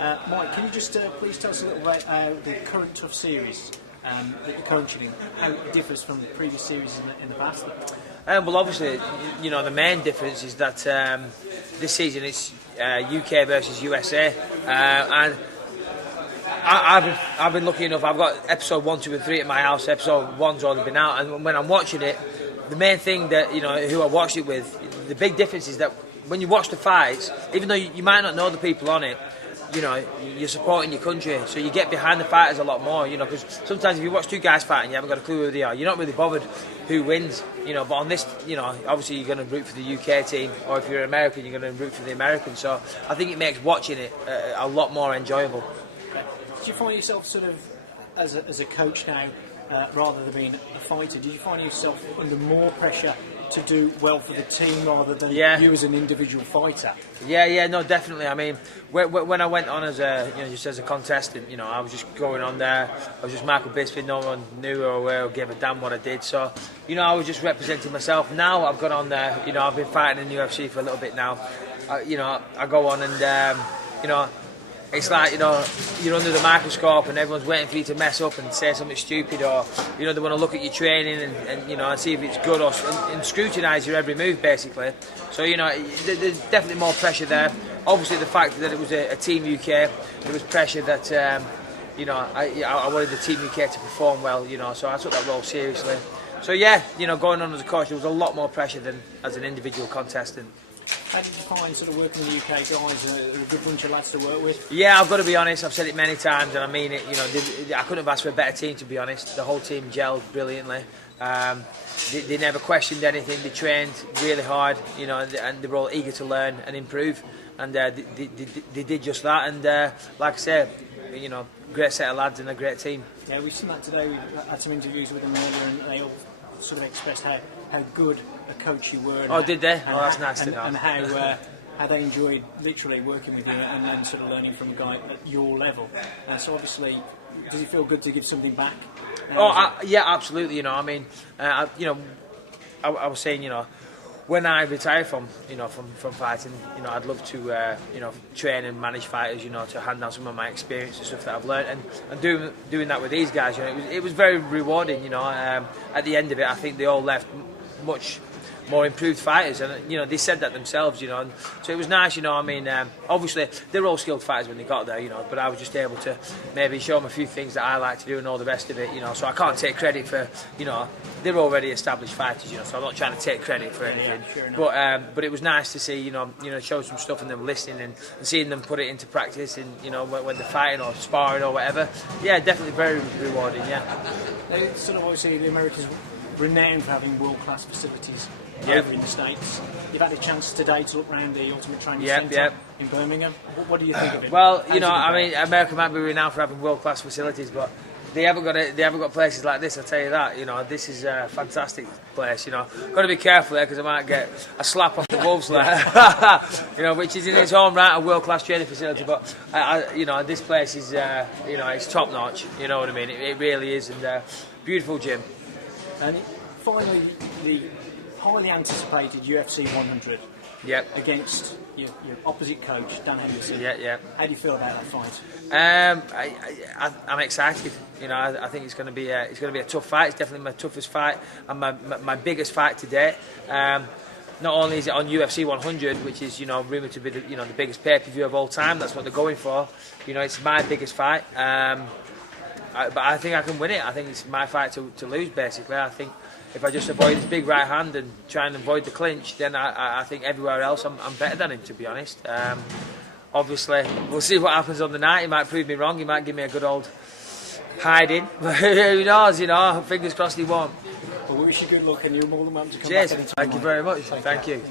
Mike, can you just please tell us a little about the current Tough series that you're coaching, how it differs from the previous series in the past? Well, obviously, you know, the main difference is that this season it's UK versus USA, and I've been lucky enough. I've got episode 1, 2, and 3 at my house. Episode 1's already been out, and when I'm watching it, the main thing that who I watched it with, the big difference is that when you watch the fights, even though you might not know the people on it, you're supporting your country, so you get behind the fighters a lot more, because sometimes if you watch two guys fighting, you haven't got a clue who they are, you're not really bothered who wins, but on this, obviously you're going to root for the UK team, or if you're American, you're going to root for the Americans, so I think it makes watching it a lot more enjoyable. Did you find yourself sort of, as a coach now, rather than being a fighter, did you find yourself under more pressure to do well for the team rather than you as an individual fighter? Yeah, no, definitely. I mean, when I went on as just as a contestant, I was just going on there. I was just Michael Bisping. No one knew or gave a damn what I did. So, I was just representing myself. Now I've got on there. I've been fighting in the UFC for a little bit now. I go on and it's like, you're under the microscope and everyone's waiting for you to mess up and say something stupid, or, they want to look at your training and see if it's good, or and scrutinise your every move, basically. So, there's definitely more pressure there. Obviously, the fact that it was a Team UK, there was pressure that, I wanted the Team UK to perform well, so I took that role seriously. So, yeah, going on as a coach, there was a lot more pressure than as an individual contestant. How did you find sort of working with the UK guys, a good bunch of lads to work with? Yeah, I've got to be honest, I've said it many times and I mean it, I couldn't have asked for a better team, to be honest. The whole team gelled brilliantly. They never questioned anything, they trained really hard, and they were all eager to learn and improve, and they did just that, and like I said, great set of lads and a great team. Yeah, we've seen that today. We've had some interviews with them earlier and they all sort of expressed how good a coach you were. Oh, did they? Oh, that's nice to know. And how they enjoyed literally working with you and then sort of learning from a guy at your level. So obviously, does it feel good to give something back? Yeah, absolutely. I was saying, when I retire from fighting, I'd love to, train and manage fighters, to hand down some of my experience and stuff that I've learned, and doing that with these guys, it was very rewarding, at the end of it, I think they all left much more improved fighters, and they said that themselves, and so it was nice, obviously they're all skilled fighters when they got there, but I was just able to maybe show them a few things that I like to do and all the rest of it, so I can't take credit for, they're already established fighters, so I'm not trying to take credit for anything, but it was nice to see, show some stuff and them listening and seeing them put it into practice, and when they're fighting or sparring or whatever. Yeah, definitely very rewarding. Yeah, sort of obviously the Americans renowned for having world-class facilities over in the States. You've had a chance today to look around the Ultimate Training Centre in Birmingham. What do you think of it? Well, America might be renowned for having world-class facilities, but they haven't got places like this, I'll tell you that. This is a fantastic place, Got to be careful there because I might get a slap off the Wolves there, which is in its own right a world-class training facility, but this place is, it's top-notch, you know what I mean? It really is, and beautiful gym. And finally, the highly anticipated UFC 100 against your opposite coach, Dan Henderson. Yeah. How do you feel about that fight? I'm excited. I think it's going to be a tough fight. It's definitely my toughest fight and my biggest fight to date. Not only is it on UFC 100, which is rumoured to be the biggest pay-per-view of all time. That's what they're going for. It's my biggest fight. But I think I can win it. I think it's my fight to lose, basically. I think if I just avoid his big right hand and try and avoid the clinch, then I think everywhere else I'm better than him, to be honest. Obviously, we'll see what happens on the night. He might prove me wrong. He might give me a good old hiding. Who knows, fingers crossed he won't. Well, we wish you good luck and you're more than welcome to come Cheers. back anytime. Thank you very much. Thank you.